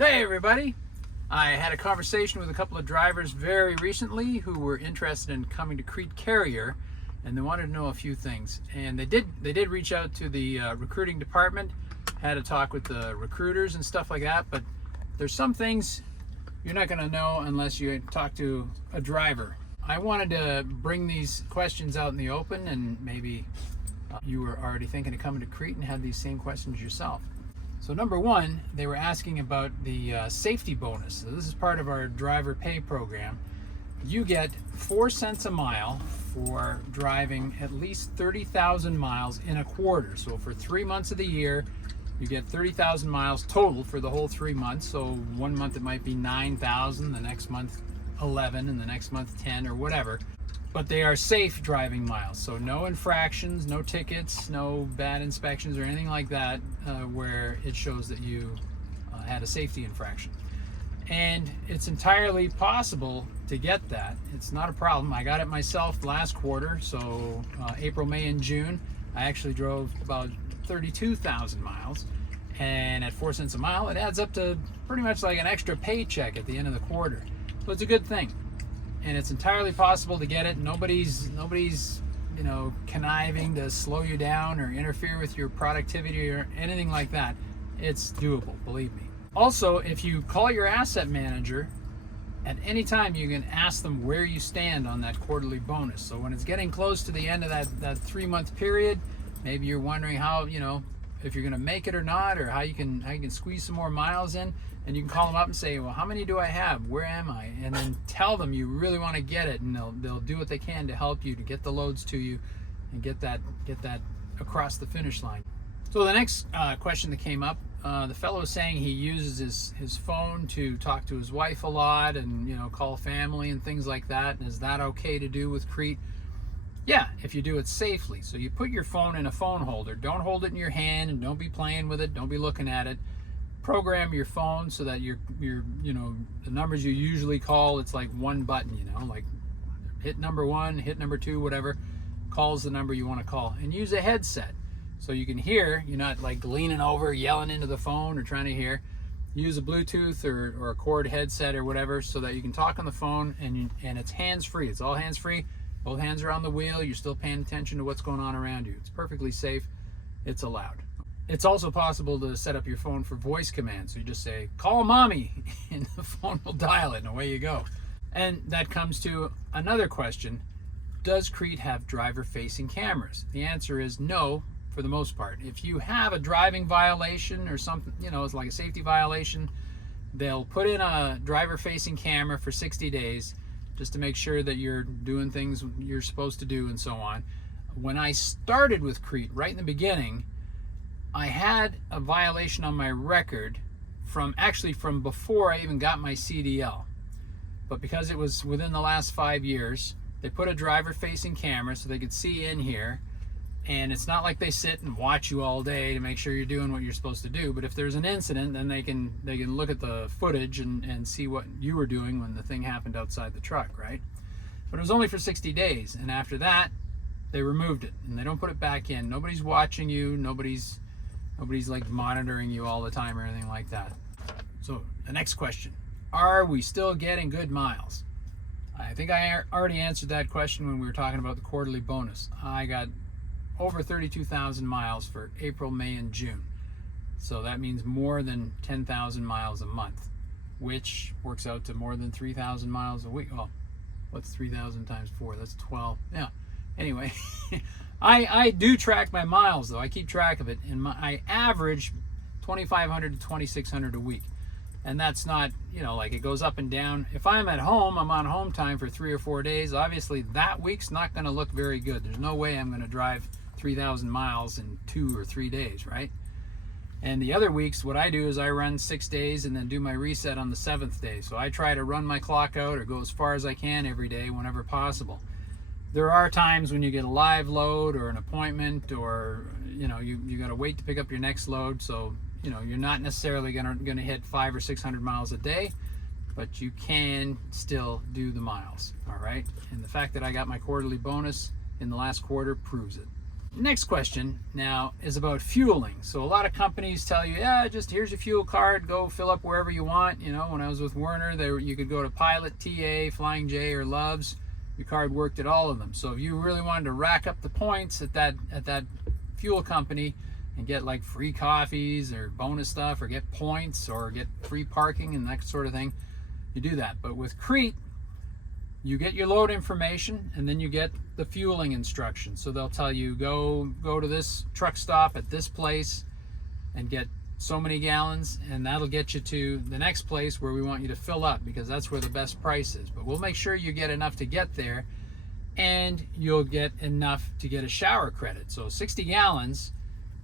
Hey everybody! I had a conversation with a couple of drivers very recently who were interested in coming to Crete Carrier, and they wanted to know a few things. And they did reach out to the recruiting department, had a talk with the recruiters and stuff like that, but there's some things you're not going to know unless you talk to a driver. I wanted to bring these questions out in the open, and maybe you were already thinking of coming to Crete and had these same questions yourself. So number one, they were asking about the safety bonus. So this is part of our driver pay program. You get 4 cents a mile for driving at least 30,000 miles in a quarter. So for 3 months of the year, you get 30,000 miles total for the whole 3 months. So 1 month it might be 9,000, the next month 11, and the next month 10 or whatever. But they are safe driving miles, so no infractions, no tickets, no bad inspections or anything like that where it shows that you had a safety infraction. And it's entirely possible to get that. It's not a problem. I got it myself last quarter, so April, May, and June. I actually drove about 32,000 miles, and at 4 cents a mile, it adds up to pretty much like an extra paycheck at the end of the quarter. So it's a good thing. And it's entirely possible to get it. Nobody's conniving to slow you down or interfere with your productivity or anything like that. It's doable, believe me. Also, if you call your asset manager at any time, you can ask them where you stand on that quarterly bonus. So when it's getting close to the end of that 3 month period, maybe you're wondering how, if you're going to make it or not, or how you can squeeze some more miles in. And you can call them up and say, well, how many do I have? Where am I? And then tell them you really want to get it, and they'll do what they can to help you to get the loads to you and get that across the finish line. So the next question that came up, the fellow was saying he uses his phone to talk to his wife a lot and call family and things like that. And is that okay to do with Crete? Yeah, if you do it safely. So you put your phone in a phone holder. Don't hold it in your hand and don't be playing with it. Don't be looking at it. Program your phone so that your the numbers you usually call, it's like one button, like hit number 1, hit number 2, whatever, calls the number you want to call. And use a headset so you can hear. You're not like leaning over yelling into the phone or trying to hear. Use a Bluetooth or a cord headset or whatever so that you can talk on the phone, and it's hands-free. It's all hands-free. Both hands are on the wheel. You're still paying attention to what's going on around you. It's perfectly safe. It's allowed. It's also possible to set up your phone for voice commands. So you just say, call mommy, and the phone will dial it, and away you go. And that comes to another question. Does Crete have driver-facing cameras? The answer is no, for the most part. If you have a driving violation or something, it's like a safety violation, they'll put in a driver-facing camera for 60 days just to make sure that you're doing things you're supposed to do and so on. When I started with Crete, right in the beginning, I had a violation on my record from before I even got my CDL. But because it was within the last 5 years, they put a driver-facing camera so they could see in here. And it's not like they sit and watch you all day to make sure you're doing what you're supposed to do. But if there's an incident, then they can look at the footage and see what you were doing when the thing happened outside the truck, right? But it was only for 60 days. And after that, they removed it. And they don't put it back in. Nobody's watching you. Nobody's like monitoring you all the time or anything like that. So the next question, are we still getting good miles? I think I already answered that question when we were talking about the quarterly bonus. I got over 32,000 miles for April, May, and June. So that means more than 10,000 miles a month, which works out to more than 3,000 miles a week. Oh, what's 3,000 times 4? That's 12. Yeah. Anyway, I do track my miles though. I keep track of it, and I average 2,500 to 2,600 a week. And that's not, like it goes up and down. If I'm at home, I'm on home time for 3 or 4 days. Obviously, that week's not going to look very good. There's no way I'm going to drive 3,000 miles in 2 or 3 days, right? And the other weeks, what I do is I run 6 days and then do my reset on the 7th day. So I try to run my clock out or go as far as I can every day whenever possible. There are times when you get a live load or an appointment, or you got to wait to pick up your next load. So you're not necessarily gonna hit 500 or 600 miles a day, but you can still do the miles. All right. And the fact that I got my quarterly bonus in the last quarter proves it. Next question now is about fueling. So a lot of companies tell you, yeah, just here's your fuel card, go fill up wherever you want. You know, when I was with Werner, you could go to Pilot, TA, Flying J, or Love's. Your card worked at all of them. So if you really wanted to rack up the points at that fuel company and get like free coffees or bonus stuff, or get points, or get free parking and that sort of thing, you do that. But with Crete, you get your load information, and then you get the fueling instructions. So they'll tell you, go to this truck stop at this place and get so many gallons, and that'll get you to the next place where we want you to fill up, because that's where the best price is. But we'll make sure you get enough to get there, and you'll get enough to get a shower credit. So 60 gallons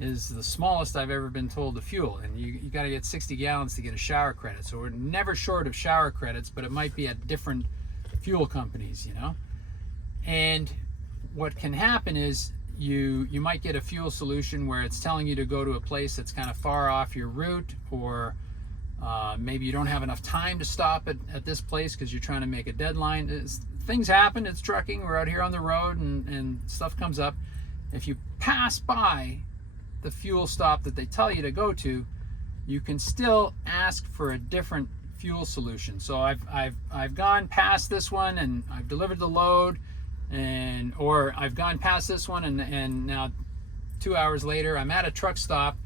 is the smallest I've ever been told to fuel, and you got to get 60 gallons to get a shower credit. So we're never short of shower credits, but it might be at different fuel companies, you know. And what can happen is you might get a fuel solution where it's telling you to go to a place that's kind of far off your route, or maybe you don't have enough time to stop at this place because you're trying to make a deadline. Things happen, it's trucking, we're out here on the road, and stuff comes up. If you pass by the fuel stop that they tell you to go to, you can still ask for a different fuel solution. So I've gone past this one and I've delivered the load, or I've gone past this one and now 2 hours later I'm at a truck stop.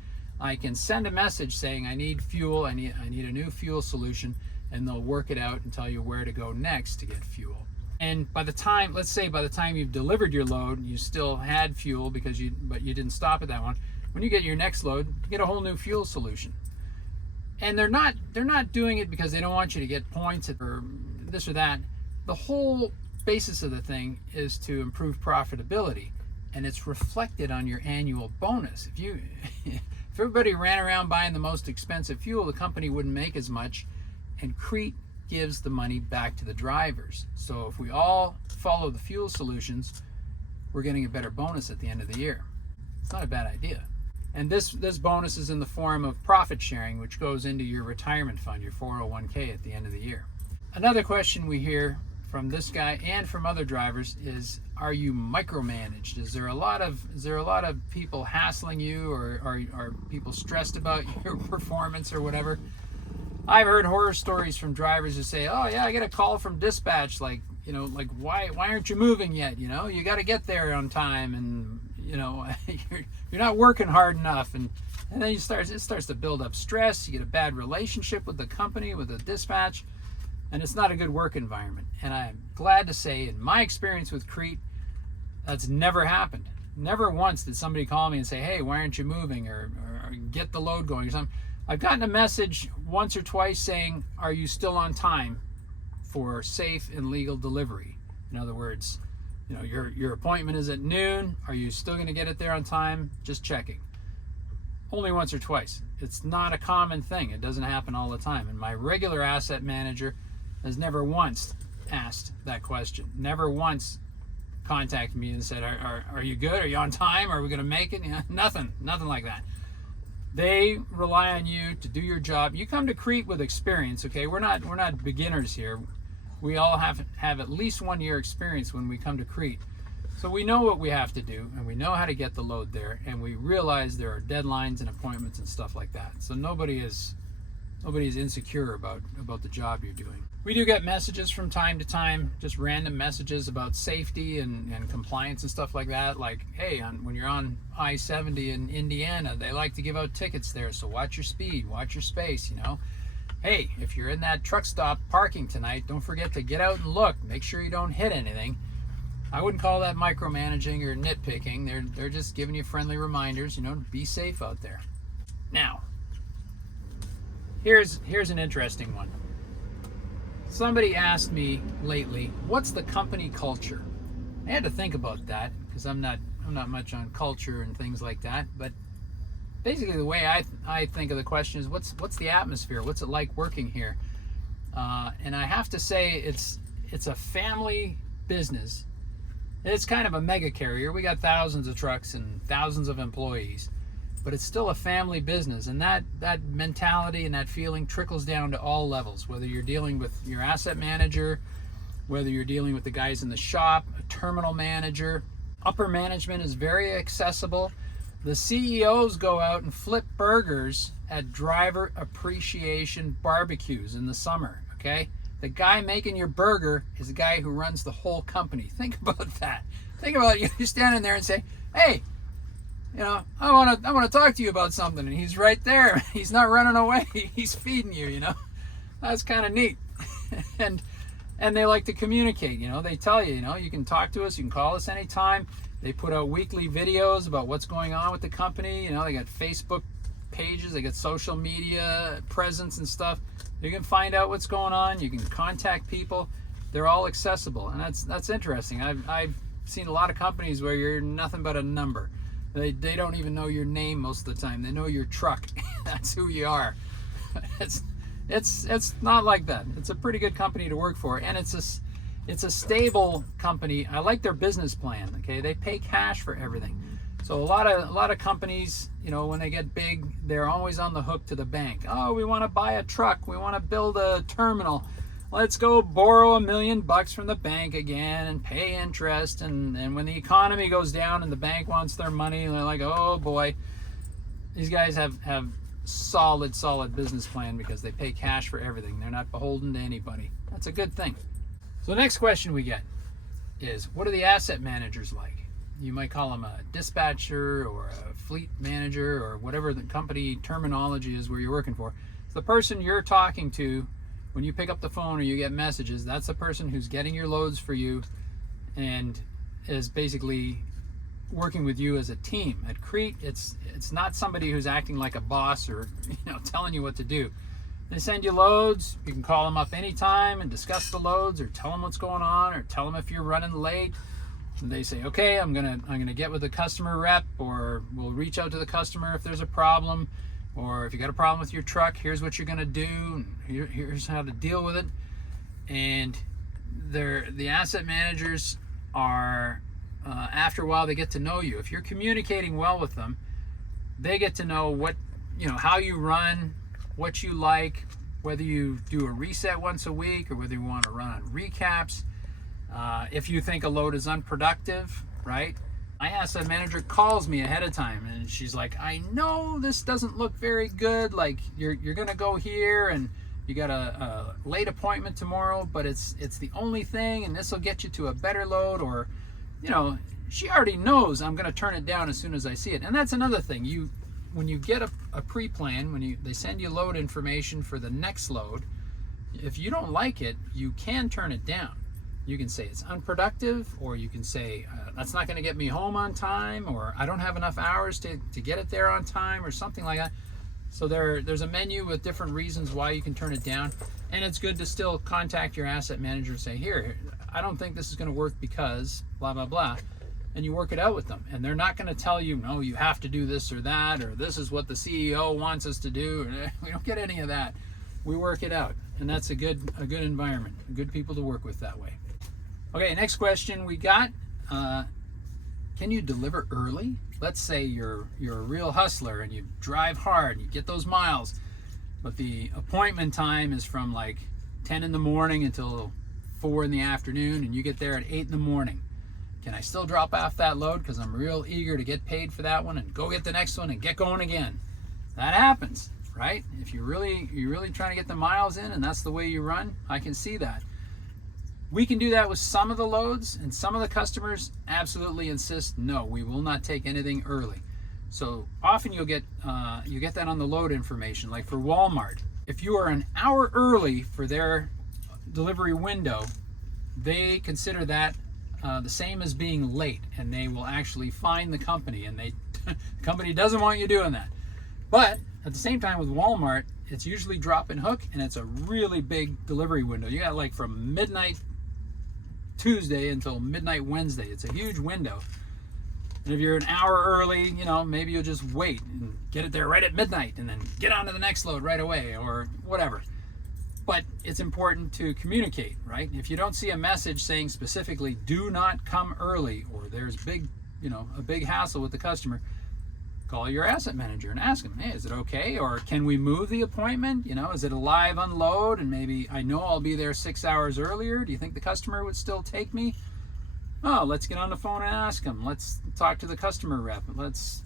I can send a message saying I need fuel, I need a new fuel solution, and they'll work it out and tell you where to go next to get fuel. And by the time, let's say by the time you've delivered your load, you still had fuel but you didn't stop at that one. When you get your next load, you get a whole new fuel solution. And they're not doing it because they don't want you to get points or this or that. The whole basis of the thing is to improve profitability, and it's reflected on your annual bonus. If everybody ran around buying the most expensive fuel, the company wouldn't make as much, and Crete gives the money back to the drivers. So if we all follow the fuel solutions, we're getting a better bonus at the end of the year. It's not a bad idea. And this bonus is in the form of profit sharing, which goes into your retirement fund, your 401k, at the end of the year. Another question we hear from this guy and from other drivers is, are you micromanaged? Is there a lot of people hassling you, or are people stressed about your performance or whatever? I've heard horror stories from drivers who say, oh yeah, I get a call from dispatch, like, you know, like, why aren't you moving yet? You know, you got to get there on time, and you know, you're not working hard enough, and then it starts to build up stress. You get a bad relationship with the company, with the dispatch, and it's not a good work environment. And I'm glad to say, in my experience with Crete, that's never happened. Never once did somebody call me and say, hey, why aren't you moving, or get the load going or something. I've gotten a message once or twice saying, are you still on time for safe and legal delivery? In other words, you know, your appointment is at noon. Are you still going to get it there on time? Just checking. Only once or twice. It's not a common thing. It doesn't happen all the time. And my regular asset manager has never once asked that question. Never once contacted me and said, are you good? Are you on time? Are we going to make it? You know, nothing like that. They rely on you to do your job. You come to Crete with experience, okay? We're not beginners here. We all have at least 1 year experience when we come to Crete. So we know what we have to do, and we know how to get the load there, and we realize there are deadlines and appointments and stuff like that. So nobody is insecure about the job you're doing. We do get messages from time to time, just random messages about safety and compliance and stuff like that. Like, hey, when you're on I-70 in Indiana, they like to give out tickets there, so watch your speed, watch your space, you know. Hey, if you're in that truck stop parking tonight, don't forget to get out and look. Make sure you don't hit anything. I wouldn't call that micromanaging or nitpicking. They're just giving you friendly reminders, you know, to be safe out there. Now, here's an interesting one. Somebody asked me lately, what's the company culture? I had to think about that because I'm not much on culture and things like that, but basically the way I think of the question is, what's the atmosphere? What's it like working here? And I have to say it's a family business. It's kind of a mega carrier. We got thousands of trucks and thousands of employees, but it's still a family business, and that mentality and that feeling trickles down to all levels, whether you're dealing with your asset manager, whether you're dealing with the guys in the shop, a terminal manager, Upper management is very accessible. The CEOs go out and flip burgers at driver appreciation barbecues in the summer, okay? The guy making your burger is the guy who runs the whole company. Think about that. Think about you standing there and say, hey, you know, I want to talk to you about something, and he's right there. He's not running away. He's feeding you, you know. That's kind of neat. and they like to communicate, you know. They tell you, you know, you can talk to us, you can call us anytime. They put out weekly videos about what's going on with the company. You know, they got Facebook pages, they got social media presence and stuff. You can find out what's going on. You can contact people. They're all accessible, and that's interesting. I've seen a lot of companies where you're nothing but a number. They don't even know your name most of the time. They know your truck. That's who you are. It's not like that. It's a pretty good company to work for, and it's a stable company. I like their business plan. Okay, they pay cash for everything. So a lot of companies, you know, when they get big, they're always on the hook to the bank. Oh, we want to buy a truck. We want to build a terminal. Let's go borrow $1 million from the bank again and pay interest. And when the economy goes down and the bank wants their money, they're like, oh boy. These guys have solid business plan because they pay cash for everything. They're not beholden to anybody. That's a good thing. So the next question we get is, what are the asset managers like? You might call them a dispatcher or a fleet manager or whatever the company terminology is where you're working for. It's the person you're talking to when you pick up the phone or you get messages. That's the person who's getting your loads for you and is basically working with you as a team. At Crete, it's not somebody who's acting like a boss or, you know, telling you what to do. They send you loads. You can call them up anytime and discuss the loads or tell them what's going on or tell them if you're running late. And they say, okay, I'm gonna get with the customer rep, or we'll reach out to the customer if there's a problem, or if you got a problem with your truck, here's what you're gonna do, and here's how to deal with it. And the asset managers are, after a while, they get to know you. If you're communicating well with them, they get to know what, you know, how you run, what you like, whether you do a reset once a week or whether you want to run on recaps. If you think a load is unproductive, right? My asset manager calls me ahead of time and she's like, I know this doesn't look very good. Like you're gonna go here and you got a late appointment tomorrow, but it's the only thing, and this will get you to a better load. Or, you know, she already knows I'm gonna turn it down as soon as I see it. And that's another thing. When you get a pre-plan, they send you load information for the next load, if you don't like it, you can turn it down. You can say it's unproductive, or you can say that's not going to get me home on time, or I don't have enough hours to get it there on time, or something like that. So there's a menu with different reasons why you can turn it down, and it's good to still contact your asset manager and say, here, I don't think this is going to work because blah blah blah, and you work it out with them. And they're not going to tell you, no, you have to do this or that, or this is what the CEO wants us to do. We don't get any of that. We work it out, and that's a good environment, good people to work with that way. Okay, next question we got. Can you deliver early? Let's say you're a real hustler and you drive hard, you get those miles, but the appointment time is from like 10 in the morning until 4 in the afternoon, and you get there at 8 in the morning. Can I still drop off that load because I'm real eager to get paid for that one and go get the next one and get going again? That happens, right? If you're really trying to get the miles in and that's the way you run, I can see that. We can do that with some of the loads, and some of the customers absolutely insist, no, we will not take anything early. So often you'll get that on the load information. Like for Walmart, if you are an hour early for their delivery window, they consider that the same as being late, and they will actually fine the company, and the company doesn't want you doing that. But at the same time with Walmart, it's usually drop and hook, and it's a really big delivery window. You got like from midnight Tuesday until midnight Wednesday. It's a huge window. And if you're an hour early, you know, maybe you'll just wait and get it there right at midnight and then get on to the next load right away or whatever. But it's important to communicate, right? If you don't see a message saying specifically, do not come early, or there's a big hassle with the customer, call your asset manager and ask them, hey, is it okay? Or can we move the appointment? You know, is it a live unload? And maybe I know I'll be there 6 hours earlier. Do you think the customer would still take me? Oh, let's get on the phone and ask them. Let's talk to the customer rep. Let's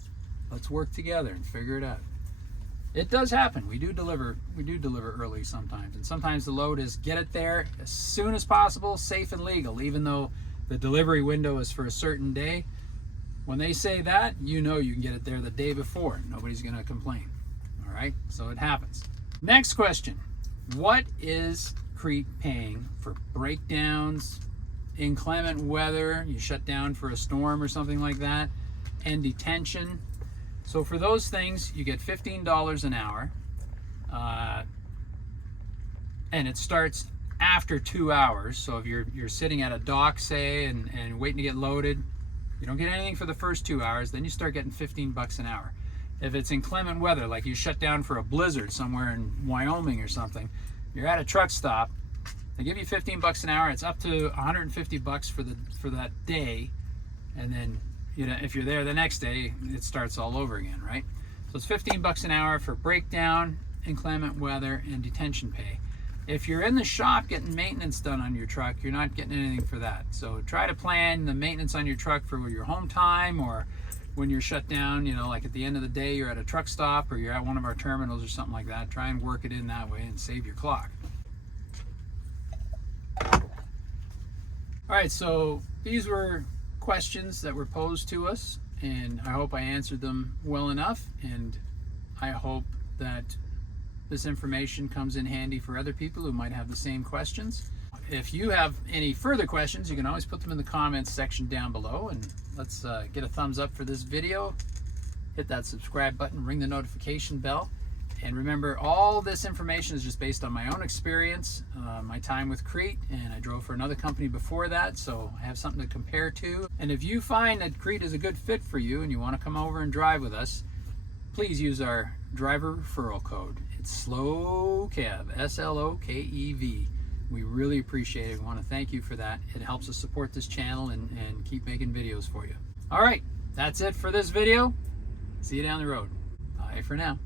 work together and figure it out. It does happen. We do deliver early sometimes, and sometimes the load is get it there as soon as possible, safe and legal, even though the delivery window is for a certain day. When they say that, you know you can get it there the day before. Nobody's going to complain. All right, so it happens. Next question. What is Crete paying for breakdowns, inclement weather, you shut down for a storm or something like that, and detention? So for those things, you get $15 an hour, and it starts after 2 hours. So if you're sitting at a dock, say, and waiting to get loaded, you don't get anything for the first 2 hours, then you start getting 15 bucks an hour. If it's inclement weather, like you shut down for a blizzard somewhere in Wyoming or something, you're at a truck stop, they give you 15 bucks an hour. It's up to 150 bucks for that day, and then if you're there the next day, it starts all over again, right? So it's 15 bucks an hour for breakdown, inclement weather, and detention pay. If you're in the shop getting maintenance done on your truck, you're not getting anything for that. So try to plan the maintenance on your truck for your home time, or when you're shut down, like at the end of the day, you're at a truck stop or you're at one of our terminals or something like that. Try and work it in that way and save your clock. All right, so these were questions that were posed to us, and I hope I answered them well enough, and I hope that this information comes in handy for other people who might have the same questions. If you have any further questions, you can always put them in the comments section down below, and let's get a thumbs up for this video. Hit that subscribe button, ring the notification bell, and remember, all this information is just based on my own experience, my time with Crete, and I drove for another company before that, so I have something to compare to. And if you find that Crete is a good fit for you and you want to come over and drive with us, please use our driver referral code. It's SLOKEV, SLOKEV. We really appreciate it. We want to thank you for that. It helps us support this channel and keep making videos for you. All right, that's it for this video. See you down the road. Bye for now.